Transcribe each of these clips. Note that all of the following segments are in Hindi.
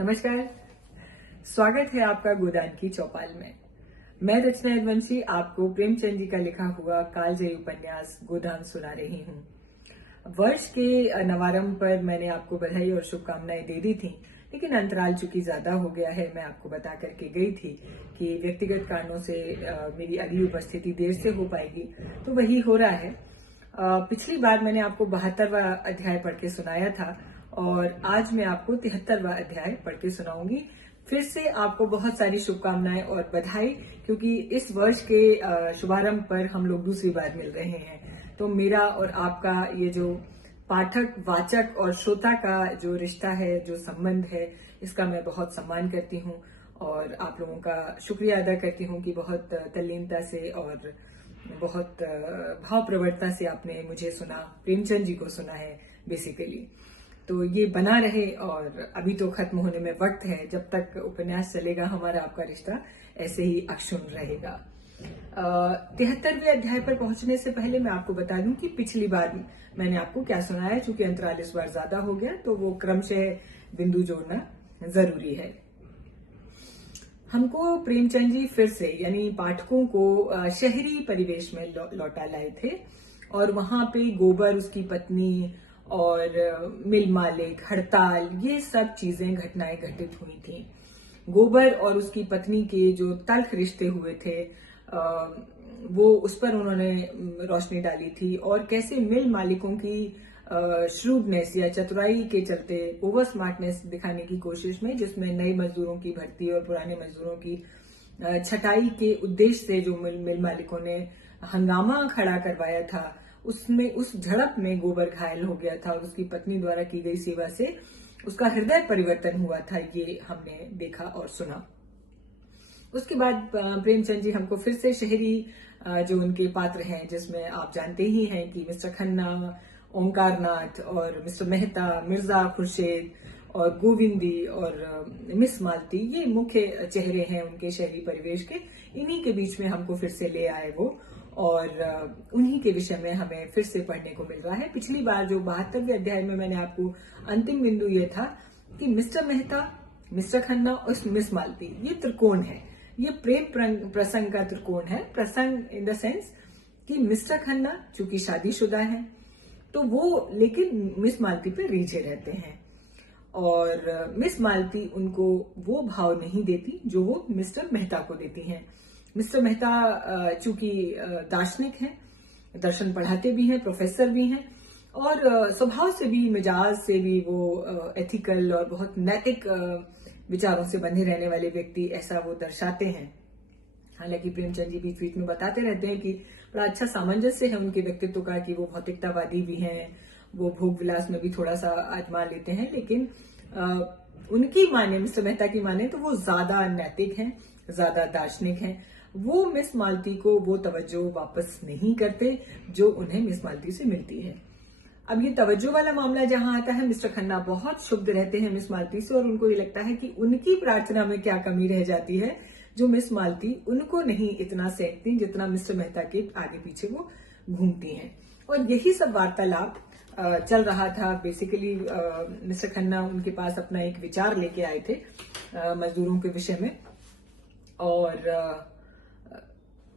नमस्कार। स्वागत है आपका गोदान की चौपाल में। मैं रचना यदुवंशी आपको प्रेमचंद जी का लिखा हुआ कालजयी उपन्यास गोदान सुना रही हूँ। वर्ष के नवारंभ पर मैंने आपको बधाई और शुभकामनाएं दे दी थी, लेकिन अंतराल चूंकि ज्यादा हो गया है। मैं आपको बता करके गई थी कि व्यक्तिगत कारणों से मेरी अगली उपस्थिति देर से हो पाएगी, तो वही हो रहा है। पिछली बार मैंने आपको 72वां अध्याय पढ़ के सुनाया था और आज मैं आपको 73वां अध्याय पढ़ के सुनाऊंगी। फिर से आपको बहुत सारी शुभकामनाएं और बधाई, क्योंकि इस वर्ष के शुभारंभ पर हम लोग दूसरी बार मिल रहे हैं। तो मेरा और आपका ये जो पाठक, वाचक और श्रोता का जो रिश्ता है, जो संबंध है, इसका मैं बहुत सम्मान करती हूँ और आप लोगों का शुक्रिया अदा करती हूँ कि बहुत तल्लीनता से और बहुत भाव प्रवणता से आपने मुझे सुना, प्रेमचंद जी को सुना है बेसिकली। तो ये बना रहे और अभी तो खत्म होने में वक्त है। जब तक उपन्यास चलेगा हमारा आपका रिश्ता ऐसे ही अक्षुण्ण रहेगा। 73वें अध्याय पर पहुंचने से पहले मैं आपको बता दूं कि पिछली बार मैंने आपको क्या सुनाया। चूंकि अंतराल इस बार ज्यादा हो गया तो वो क्रमशः बिंदु जोड़ना जरूरी है। हमको प्रेमचंद जी फिर से यानी पाठकों को शहरी परिवेश में लौटा लाए थे और वहां पे गोबर, उसकी पत्नी और मिल मालिक, हड़ताल, ये सब चीजें, घटनाएं घटित हुई थी। गोबर और उसकी पत्नी के जो तल्ख रिश्ते हुए थे वो उस पर उन्होंने रोशनी डाली थी और कैसे मिल मालिकों की श्रूडनेस या चतुराई के चलते ओवर स्मार्टनेस दिखाने की कोशिश में, जिसमें नए मजदूरों की भर्ती और पुराने मजदूरों की छटाई के उद्देश्य से जो मिल मालिकों ने हंगामा खड़ा करवाया था, उसमें उस झड़प में गोबर घायल हो गया था और उसकी पत्नी द्वारा की गई सेवा से उसका हृदय परिवर्तन हुआ था। ये हमने देखा और सुना। उसके बाद प्रेमचंद जी हमको फिर से शहरी जो उनके पात्र हैं, जिसमें आप जानते ही हैं कि मिस्टर खन्ना, ओंकारनाथ और मिस्टर मेहता, मिर्जा खुर्शीद और गोविंदी और मिस मालती, ये मुख्य चेहरे हैं उनके शहरी परिवेश के। इन्हीं के बीच में हमको फिर से ले आए वो और उन्हीं के विषय में हमें फिर से पढ़ने को मिल रहा है। पिछली बार जो 72वें अध्याय में मैंने आपको अंतिम बिंदु ये था कि मिस्टर मेहता, मिस्टर खन्ना और मिस मालती, ये त्रिकोण है। ये प्रेम प्रसंग का त्रिकोण है। प्रसंग इन द सेंस कि मिस्टर खन्ना चूंकि शादीशुदा है तो वो, लेकिन मिस मालती पे रीझे रहते हैं और मिस मालती उनको वो भाव नहीं देती जो वो मिस्टर मेहता को देती हैं। मिस्टर मेहता चूंकि दार्शनिक हैं, दर्शन पढ़ाते भी हैं, प्रोफेसर भी हैं और स्वभाव से भी, मिजाज से भी वो एथिकल और बहुत नैतिक विचारों से बंधे रहने वाले व्यक्ति, ऐसा वो दर्शाते हैं। हालांकि प्रेमचंद जी बीच बीच में बताते रहते हैं कि बड़ा अच्छा सामंजस्य है उनके व्यक्तित्व का, कि वो भौतिकतावादी भी हैं, वो भोग विलास में भी थोड़ा सा आजमा लेते हैं, लेकिन उनकी माने, मिस्टर मेहता की माने तो वो ज्यादा नैतिक हैं, ज्यादा दार्शनिक हैं। वो मिस मालती को वो तवज्जो वापस नहीं करते जो उन्हें मिस मालती से मिलती है। अब ये तवज्जो वाला मामला जहां आता है, मिस्टर खन्ना बहुत क्षुब्ध रहते हैं मिस मालती से और उनको ये लगता है कि उनकी प्रार्थना में क्या कमी रह जाती है जो मिस मालती उनको नहीं इतना सेंकती जितना मिस्टर मेहता के आगे पीछे वो घूमती हैं। और यही सब वार्तालाप चल रहा था। बेसिकली मिस्टर खन्ना उनके पास अपना एक विचार लेके आए थे मजदूरों के विषय में और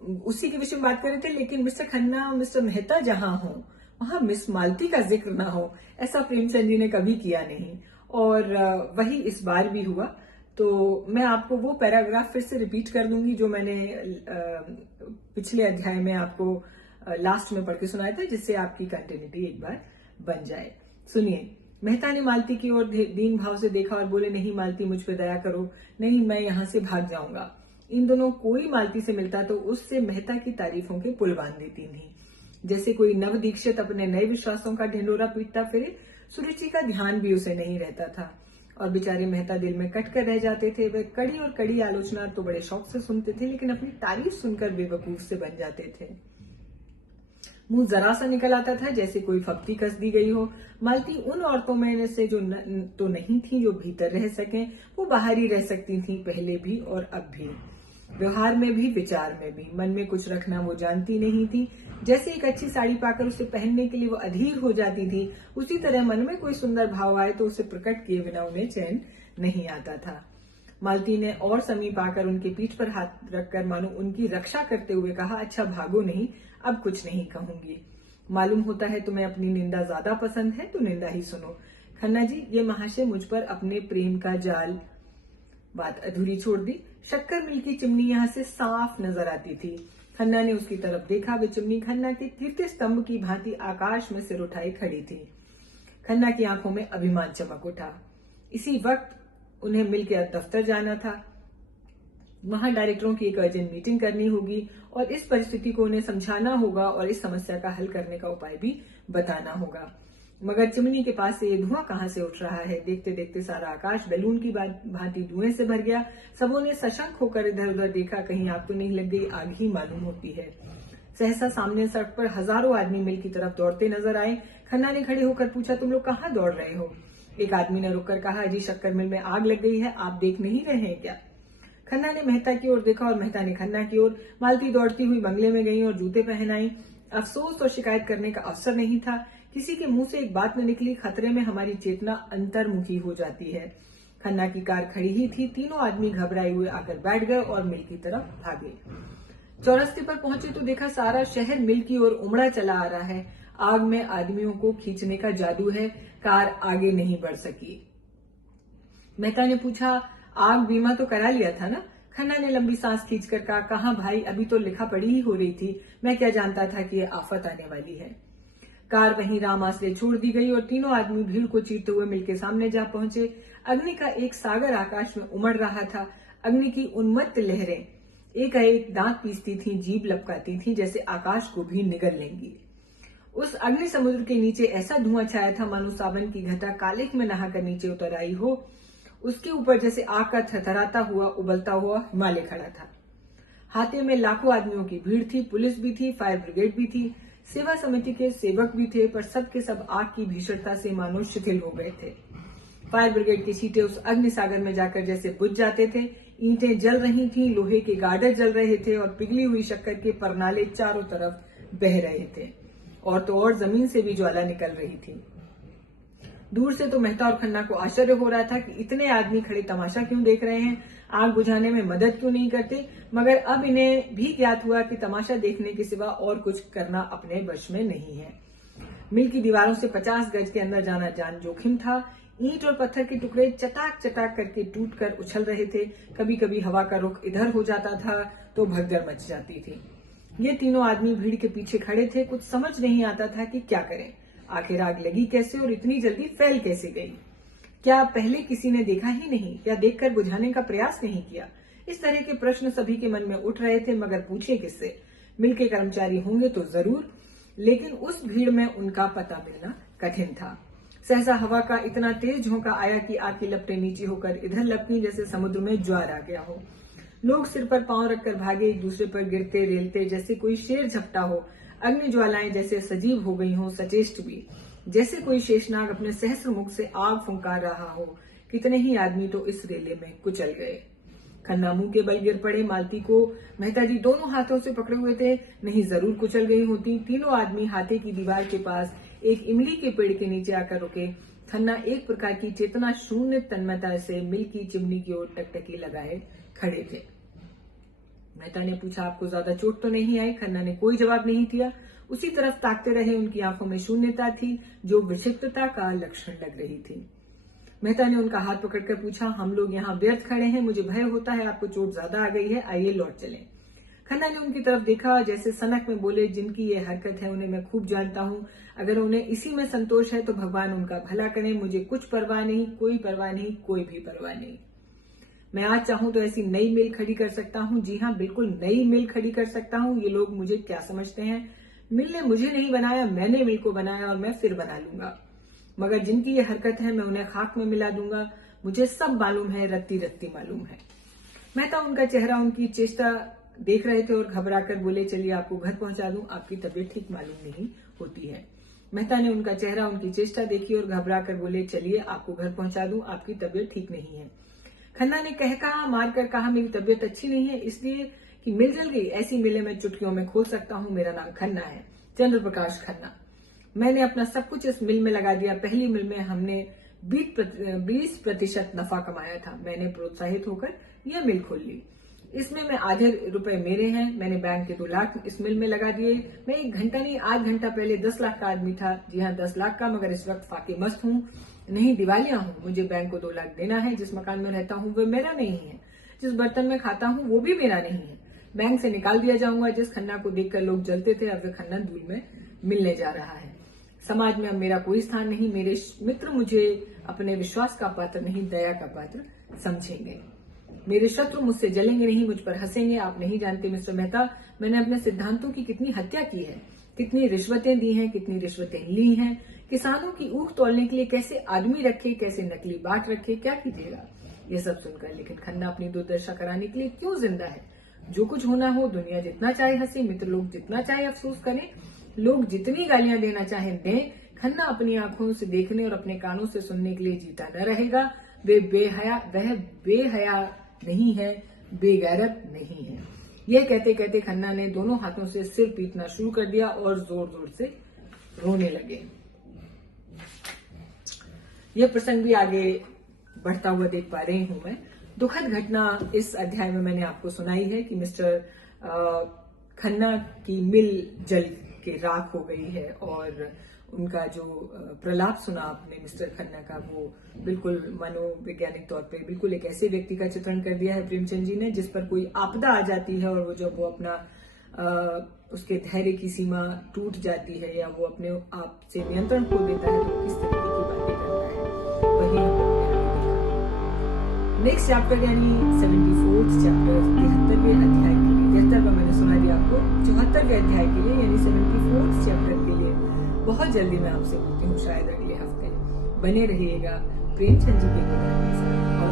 उसी के विषय में बात कर रहे थे, लेकिन मिस्टर खन्ना और मिस्टर मेहता जहां हो वहां मिस मालती का जिक्र ना हो, ऐसा प्रेमचंद जी ने कभी किया नहीं और वही इस बार भी हुआ। तो मैं आपको वो पैराग्राफ फिर से रिपीट कर दूंगी जो मैंने पिछले अध्याय में आपको लास्ट में पढ़ के सुनाया था, जिससे आपकी कंटिन्यूटी एक बार बन जाए। सुनिए। मेहता ने मालती की ओर दीन भाव से देखा और बोले, नहीं मालती, मुझ पे दया करो, नहीं मैं यहां से भाग जाऊंगा। इन दोनों कोई मालती से मिलता तो उससे मेहता की तारीफों के पुल बांध देती थी। जैसे कोई नव दीक्षित अपने नए विश्वासों का ढिंडोरा पीटता फिरे, सुरुचि का ध्यान भी उसे नहीं रहता था और बेचारे मेहता दिल में कट कर रह जाते थे। वे कड़ी और कड़ी आलोचना तो बड़े शौक से सुनते थे, लेकिन अपनी तारीफ सुनकर बेवकूफ से बन जाते थे। मुंह जरा सा निकल आता था जैसे कोई फप्ती कस दी गई हो। मालती उन औरतों में से जो तो नहीं थी जो भीतर रह सकें, वो बाहर ही रह सकती थी, पहले भी और अब भी। व्यवहार में भी, विचार में भी, मन में कुछ रखना वो जानती नहीं थी। जैसे एक अच्छी साड़ी पाकर उसे पहनने के लिए वो अधीर हो जाती थी, उसी तरह मन में कोई सुंदर भाव आए तो उसे प्रकट किए बिना उन्हें चैन नहीं आता था। मालती ने और समीप आकर उनके पीठ पर हाथ रखकर मानो उनकी रक्षा करते हुए कहा, अच्छा भागो नहीं, अब कुछ नहीं कहूंगी। मालूम होता है तुम्हें अपनी निंदा ज्यादा पसंद है, तो निंदा ही सुनो। खन्ना जी, ये महाशय मुझ पर अपने प्रेम का जाल। बात अधूरी छोड़ दी। शक्कर मिल की चिमनी यहाँ से साफ नजर आती थी। खन्ना ने उसकी तरफ देखा। वे चिमनी खन्ना के कीर्ति स्तंभ की भांति आकाश में सिर उठाई खड़ी थी। खन्ना की आंखों में अभिमान चमक उठा। इसी वक्त उन्हें मिल के दफ्तर जाना था। वहां डायरेक्टरों की एक अर्जेंट मीटिंग करनी होगी और इस परिस्थिति को उन्हें समझाना होगा और इस समस्या का हल करने का उपाय भी बताना होगा। मगर चिमनी के पास से ये धुआं कहां से उठ रहा है? देखते देखते सारा आकाश बैलून की भांति धुएं से भर गया। सबों ने सशंक होकर इधर उधर देखा, कहीं आग तो नहीं लग गई? आग ही मालूम होती है। सहसा सामने सड़क पर हजारों आदमी मिल की तरफ दौड़ते नजर आए। खन्ना ने खड़े होकर पूछा, तुम लोग कहाँ दौड़ रहे हो? एक आदमी ने रुककर कहा, जी शक्कर मिल में आग लग गई है, आप देख नहीं रहे हैं क्या? खन्ना ने मेहता की ओर देखा और मेहता ने खन्ना की ओर। मालती दौड़ती हुई बंगले में गई और जूते पहनाई। अफसोस और शिकायत करने का अवसर नहीं था। किसी के मुंह से एक बात न निकली, खतरे में हमारी चेतना अंतर्मुखी हो जाती है। खन्ना की कार खड़ी ही थी। तीनों आदमी घबराए हुए आकर बैठ गए और मिल की तरफ भागे। चौरस्ते पर पहुंचे तो देखा सारा शहर मिल की ओर उमड़ा चला आ रहा है। आग में आदमियों को खींचने का जादू है। कार आगे नहीं बढ़ सकी। मेहता ने पूछा, आग बीमा तो करा लिया था ना? खन्ना ने लंबी सांस खींचकर कहा, कहाँ भाई, अभी तो लिखा पढ़ी ही हो रही थी। मैं क्या जानता था कि ये आफत आने वाली है। कार वहीं राम आसरे छोड़ दी गई और तीनों आदमी भीड़ को चीरते हुए मिल के सामने जा पहुंचे। अग्नि का एक सागर आकाश में उमड़ रहा था। अग्नि की उन्मत्त लहरें एक दांत पीसती थीं, जीभ लपकाती थीं, जैसे आकाश को भी निगल लेंगी। उस अग्नि समुद्र के नीचे ऐसा धुआं छाया था मानो सावन की घटा कालिख में नहाकर नीचे उतर आई हो। उसके ऊपर जैसे आग का थरथराता हुआ उबलता हुआ हिमालय खड़ा था। हाथे में लाखों आदमियों की भीड़ थी। पुलिस भी थी, फायर ब्रिगेड भी थी, सेवा समिति के सेवक भी थे, पर सब के सब आग की भीषणता से मानो शिथिल हो गए थे। फायर ब्रिगेड के छींटे उस अग्नि सागर में जाकर जैसे बुझ जाते थे। ईंटें जल रही थी, लोहे के गार्डर जल रहे थे और पिघली हुई शक्कर के परनाले चारों तरफ बह रहे थे। और तो और जमीन से भी ज्वाला निकल रही थी। दूर से तो मेहता और खन्ना को आश्चर्य हो रहा था कि इतने आदमी खड़े तमाशा क्यों देख रहे हैं, आग बुझाने में मदद क्यों नहीं करते। मगर अब इन्हें भी ज्ञात हुआ कि तमाशा देखने के सिवा और कुछ करना अपने वश में नहीं है। मिल की दीवारों से 50 गज के अंदर जाना जान जोखिम था। ईंट और पत्थर के टुकड़े चटाक चटाक करके टूटकर उछल रहे थे। कभी कभी हवा का रुख इधर हो जाता था तो भगदड़ मच जाती थी। ये तीनों आदमी भीड़ के पीछे खड़े थे। कुछ समझ नहीं आता था कि क्या करें। आखिर आग लगी कैसे और इतनी जल्दी फैल कैसे गई? क्या पहले किसी ने देखा ही नहीं या देखकर बुझाने का प्रयास नहीं किया? इस तरह के प्रश्न सभी के मन में उठ रहे थे, मगर पूछे किससे? मिल के कर्मचारी होंगे तो जरूर, लेकिन उस भीड़ में उनका पता मिलना कठिन था। सहसा हवा का इतना तेज झोंका आया कि आग की लपटें नीचे होकर इधर लपकी जैसे समुद्र में ज्वार आ गया हो। लोग सिर पर पांव रखकर भागे, एक दूसरे पर गिरते रेलते जैसे कोई शेर झपटा हो। अग्नि ज्वालाएं जैसे सजीव हो गई हों, सचेष्ट भी, जैसे कोई शेषनाग अपने सहस्र मुख से आग फुंकार रहा हो। कितने ही आदमी तो इस रेले में कुचल गए। खन्ना मुंह के बल गिर पड़े। मालती को मेहता जी दोनों हाथों से पकड़े हुए थे, नहीं जरूर कुचल गई होती। तीनों आदमी हाथे की दीवार के पास एक इमली के पेड़ के नीचे आकर रुके। खन्ना एक प्रकार की चेतना शून्य तन्मयता से मिल की चिमनी की ओर टकटकी लगाए खड़े थे। मेहता ने पूछा, आपको ज्यादा चोट तो नहीं आई? खन्ना ने कोई जवाब नहीं दिया, उसी तरफ ताकते रहे। उनकी आंखों में शून्यता थी जो विक्षिप्तता का लक्षण लग रही थी। मेहता ने उनका हाथ पकड़कर पूछा, हम लोग यहाँ व्यर्थ खड़े हैं, मुझे भय होता है आपको चोट ज्यादा आ गई है, आइए लौट चलें। खन्ना ने उनकी तरफ देखा, जैसे सनक में बोले, जिनकी ये हरकत है उन्हें मैं खूब जानता हूँ। अगर उन्हें इसी में संतोष है तो भगवान उनका भला करे। मुझे कुछ परवाह नहीं, कोई परवाह नहीं, कोई भी परवाह नहीं। मैं आज चाहूं तो ऐसी नई मिल खड़ी कर सकता हूं। जी हाँ, बिल्कुल नई मिल खड़ी कर सकता हूं। ये लोग मुझे क्या समझते हैं? मिल ने मुझे नहीं बनाया, मैंने मिल को बनाया और मैं फिर बना लूंगा। मगर जिनकी ये हरकत है मैं उन्हें खाक में मिला दूंगा। मुझे सब मालूम है, रत्ती रत्ती मालूम है। मेहता उनका चेहरा, उनकी चेष्टा देख रहे थे और घबरा कर बोले, चलिए आपको घर पहुंचा दूं, आपकी तबीयत ठीक मालूम नहीं होती है। मेहता ने उनका चेहरा, उनकी चेष्टा देखी और घबरा कर बोले, चलिए आपको घर पहुंचा दूं, आपकी तबीयत ठीक नहीं है। खन्ना ने कहा मार कर कहा, मेरी तबीयत अच्छी नहीं है इसलिए कि मिल जल गई। ऐसी मिलें मैं चुटकियों में खोल सकता हूँ। मेरा नाम खन्ना है, चंद्र प्रकाश खन्ना। मैंने अपना सब कुछ इस मिल में लगा दिया। पहली मिल में हमने 20% नफा कमाया था। मैंने प्रोत्साहित होकर यह मिल खोल ली। इसमें मैं आधे रुपए मेरे हैं। मैंने बैंक के 2 लाख इस मिल में लगा दिए। मैं 1 घंटा नहीं, आध घंटा पहले 10 लाख का आदमी था। जी हाँ, 10 लाख का, मगर इस वक्त फाके मस्त हूँ, नहीं दिवालिया हूँ। मुझे बैंक को 2 लाख देना है। जिस मकान में रहता हूँ वो मेरा नहीं है। जिस बर्तन में खाता हूँ वो भी मेरा नहीं है। बैंक से निकाल दिया जाऊंगा। जिस खन्ना को देखकर लोग जलते थे, अब वे खन्ना धूल में मिलने जा रहा है। समाज में अब मेरा कोई स्थान नहीं। मेरे मित्र मुझे अपने विश्वास का पात्र नहीं, दया का पात्र समझेंगे। मेरे शत्रु मुझसे जलेंगे नहीं, मुझ पर हंसेंगे। आप नहीं जानते मिस्टर मेहता, मैंने अपने सिद्धांतों की कितनी हत्या की है, कितनी रिश्वतें दी हैं, कितनी रिश्वतें ली हैं। किसानों की ऊख तोलने के लिए कैसे आदमी रखे, कैसे नकली बाट रखे, क्या कीजिएगा ये सब सुनकर। लेकिन खन्ना अपनी दुर्दशा कराने के लिए क्यों जिंदा है? जो कुछ होना हो, दुनिया जितना चाहे हंसे, मित्र लोग जितना चाहे अफसोस करें, लोग जितनी गालियां देना चाहें दें, खन्ना अपनी आंखों से देखने और अपने कानों से सुनने के लिए जीता न रहेगा। वह बेहया नहीं है, बेगैरत नहीं है। यह कहते कहते खन्ना ने दोनों हाथों से सिर पीटना शुरू कर दिया और जोर जोर से रोने लगे। यह प्रसंग भी आगे बढ़ता हुआ देख पा रही हूं मैं। दुखद घटना इस अध्याय में मैंने आपको सुनाई है कि मिस्टर खन्ना की मिल जल के राख हो गई है, और उनका जो प्रलाप सुना आपने मिस्टर खन्ना का, वो बिल्कुल मनोवैज्ञानिक तौर पे बिल्कुल एक ऐसे व्यक्ति का चित्रण कर दिया है प्रेमचंद जी ने, जिस पर कोई आपदा आ जाती है और वो जब वो अपना उसके धैर्य की सीमा टूट जाती है या वो अपने आप से नियंत्रण खो देता है, तो किस तरीके की बातें करता है, वही हम लोग ने आगे देखा। नेक्स्ट चैप्टर यानी 74th चैप्टर, 73वें अध्याय के लिए, 73 का मैंने सुना दिया आपको, 74वें अध्याय के लिए यानी 74th चैप्टर के लिए बहुत जल्दी मैं आपसे मिलती हूँ, शायद अगले हफ्ते। बने रहिएगा प्रेमचंद जी के साथ।